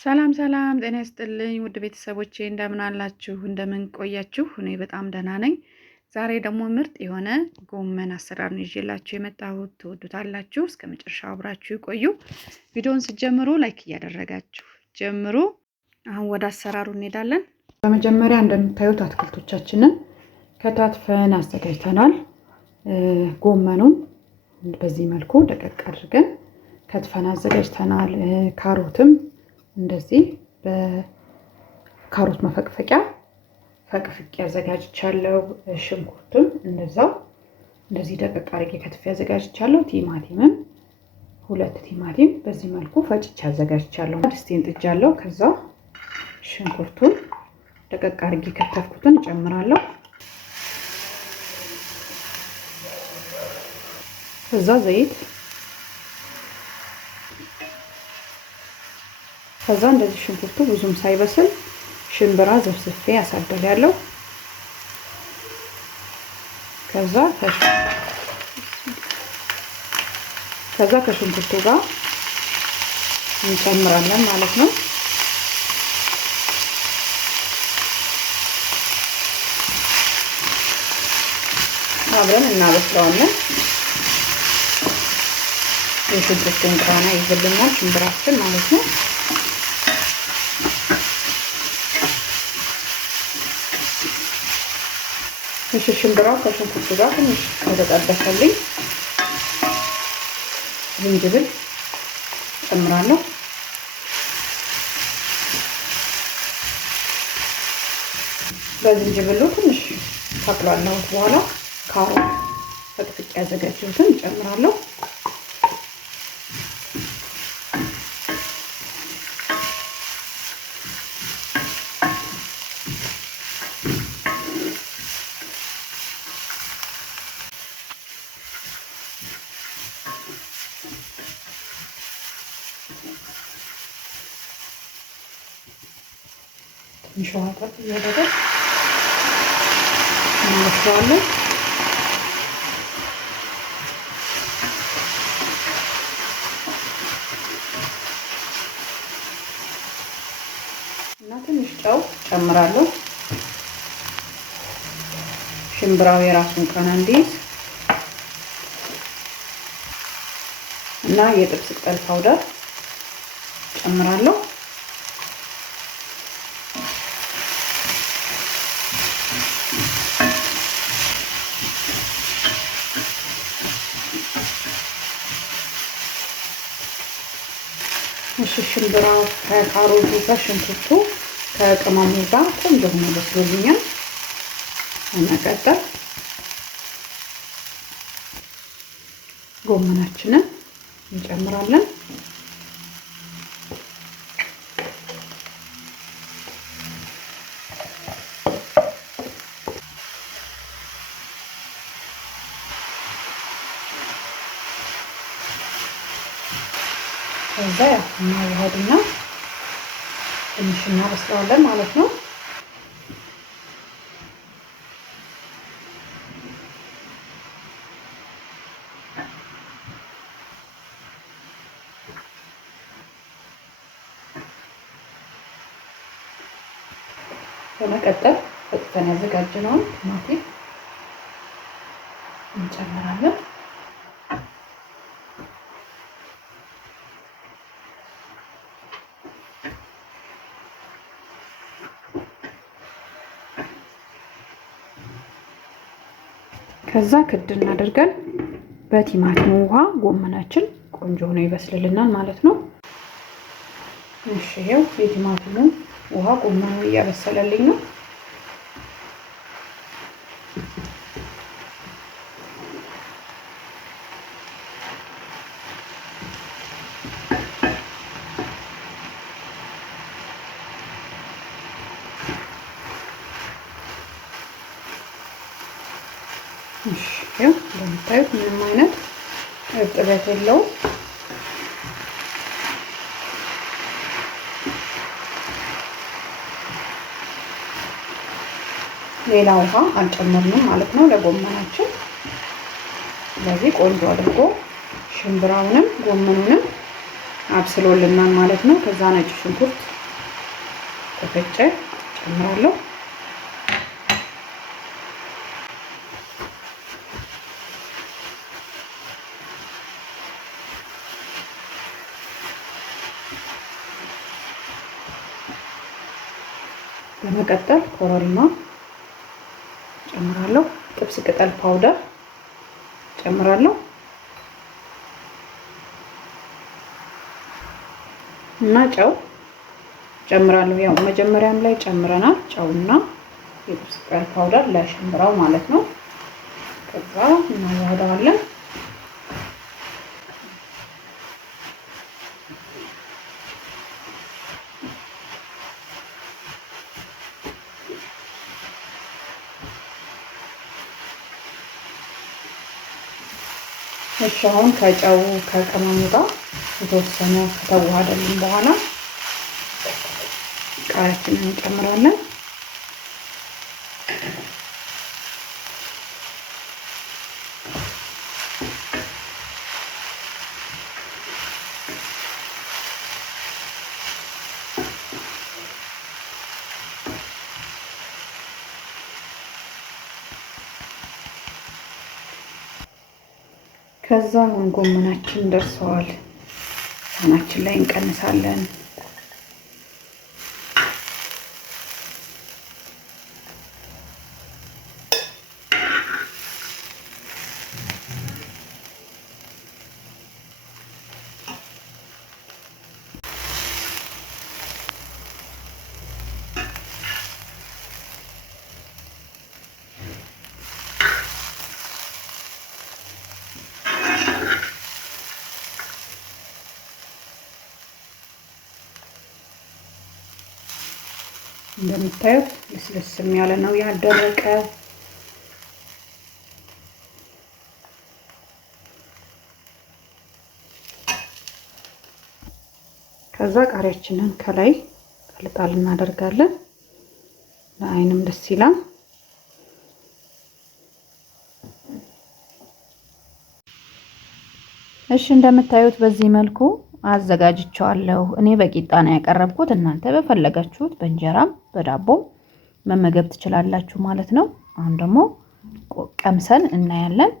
ሰላም ሰላም ጤና ይስጥልኝ ውድ ቤተሰቦቼ እንደምን አላችሁ? እንደምን ቆያችሁ? እኔ በጣም ደህና ነኝ። ዛሬ ደግሞ ምርጥ የሆነ ጎመን አሰራር ነው ይዤላችሁ የመጣሁት። ትወዱታላችሁ። እስከ መጨረሻው አብራችሁ ይቆዩ። ቪዲዮውን ስትጀምሩ ላይክ እያደረጋችሁ ጀምሩ። አሁን ወደ አሰራሩ እንሄዳለን። በመጀመሪያ እንደምታዩት አትክልቶቻችንን ከታትፈን አዘጋጅተናል። ጎመኑን በዚህ መልኩ ደቀቅ አድርገን ከትፈን አዘጋጅተናል። ካሮትም እንደዚህ በካሮት መፈቅፈቂያ ፈቅፍቄ አዘጋጅቻለሁ። ሽንኩርቱም እንደዚህ ደቀቅ አድርጌ ከትፌ አዘጋጅቻለሁ። ቲማቲምም 2 ቲማቲም በዚህ መልኩ ፈጭቼ አዘጋጅቻለሁ። ድስቴን ጥጃለሁ። ከዛ ሽንኩርቱን ደቀቅ አድርጌ ከተፍኩትን እጨምራለሁ። ከዛ ዘይት ከዛ እንደዚህ ሽንኩርቱ ብዙም ሳይበስል ሽምብራ ዘፍዝፌ ያሳደጋለሁ። ከዛ ከሽንኩርቱ ጋር እንጨምራለን ማለት ነው። አብረን እናበስለዋለን። የሽንኩርቱን ቃና ይዘልናል ሽምብራችን ማለት ነው። ሽምብራው ከሽንኩርቱ ጋር ትንሽ ከተጠበሰልኝ ዝንጅብል ጨምራለሁ። በዝንጅብሉ ትንሽ ካቁላላሁት በኋላ ካሮት ፈቅፍቄ ያዘጋጀሁትን ጨምራለሁ። ትንሽ ውሃ ጠብ እያደረግን እናበስለዋለን። እና ትንሽ ጨው ጨምራለሁ። ሽምብራው የራሱን ቃና እንዲይዝ እና የጥብስ ቅጠል ፓውደር ጨምራለሁ። ሽምብራው ከካሮቱ ከሽንኩርቱ ከቅመሙ ጋር ቆንጆ ሆኖ በስሎልኛል። በመቀጠል ጎመናችንን እንጨምራለን። ከዛ እናዋህድና ትንሽ እናበስለዋለን ማለት ነው። በመቀጠል ፈጭተን ያዘጋጀነውን ቲማቲም እንጨምራለን። ከዛ ክድን አድርገን በቲማቲሙ ውሃ ጎመናችን ቆንጆ ሆኖ ይበስልልናል ማለት ነው። እሺ ይሄው የቲማቲሙ ውሃ ጎመኑ እያበሰለልኝ ነው። እሺ ይሄው እንደምታዩት ምንም አይነት እርጥበት የለውም። ሌላ ውሃ አልጨመርንም ማለት ነው ለጎመናችን። ስለዚህ ቆንጆ አድርጎ ሽምብራውንም ጎመኑንም አብስሎልናል ማለት ነው። ከዛ ነጭ ሽንኩርት ተፈጨ ጨምራለሁ። በመቀጠል ኮረሪማ ጨምራለሁ። ጥብስ ቅጠል ፓውደር ጨምራለሁ እና ጨው ጨምራለሁ። ያው መጀመሪያም ላይ ጨምረናል ጨውና የጥብስ ቅጠል ፓውደር ለሽምብራው ማለት ነው። ከዛ እናዋህደዋለን። እሺ አሁን ከጨው ከቅመሙ ጋር የተወሰነ ከተዋሃደልን በኋላ ቃሪያችንን እንጨምራለን። ከዛ አሁን ጎመናችን ደርሰዋል። ሳህናችን ላይ እንቀንሳለን። እንደምታዩት ልስልስ ያለ ነው ያልደረቀ። ከዛ ቃሪያችንን ከላይ ጣል እናደርጋለን። ለአይንም ደስ ይላል። እሺ እንደምታዩት በዚህ መልኩ አዘጋጅቼዋለሁ። እኔ በቂጣ ነው ያቀረብኩት። እናንተ በፈለጋችሁት በእንጀራም በዳቦም መመገብ ትችላላችሁ ማለት ነው። አሁን ደግሞ ቀምሰን እናያለን።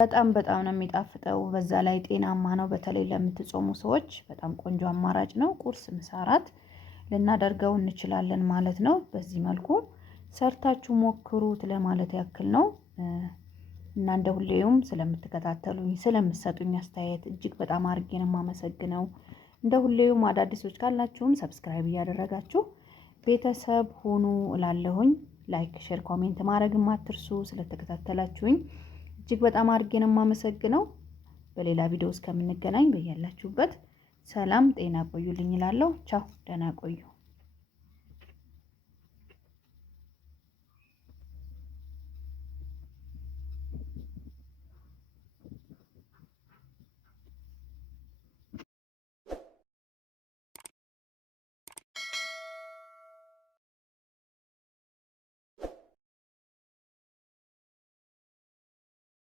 በጣም ነው የሚጣፍጠው። በዛ ላይ ጤናማ ነው። በተለይ ለምትጾሙ ሰዎች በጣም ቆንጆ አማራጭ ነው። ቁርስ፣ ምሳ፣ እራት ልናደርገው እንችላለን ማለት ነው። በዚህ መልኩ ሰርታችሁ ሞክሩት ለማለት ያክል ነው። እና እንደ ሁሌውም ስለምትከታተሉኝ ስለምትሰጡኝ አስተያየት እጅግ በጣም አድርጌ ነው የማመሰግነው። እንደ ሁሌውም አዳዲሶች ካላችሁም ሰብስክራይብ እያደረጋችሁ ቤተሰብ ሁኑ እላለሁኝ። ላይክ፣ ሼር፣ ኮሜንት ማድረግም አትርሱ። ስለተከታተላችሁኝ እጅግ በጣም አድርጌ ነው የማመሰግነው። በሌላ ቪዲዮ እስከምንገናኝ በያላችሁበት ሰላም ጤና ቆዩልኝ እላለሁ። ቻው፣ ደህና ቆዩ።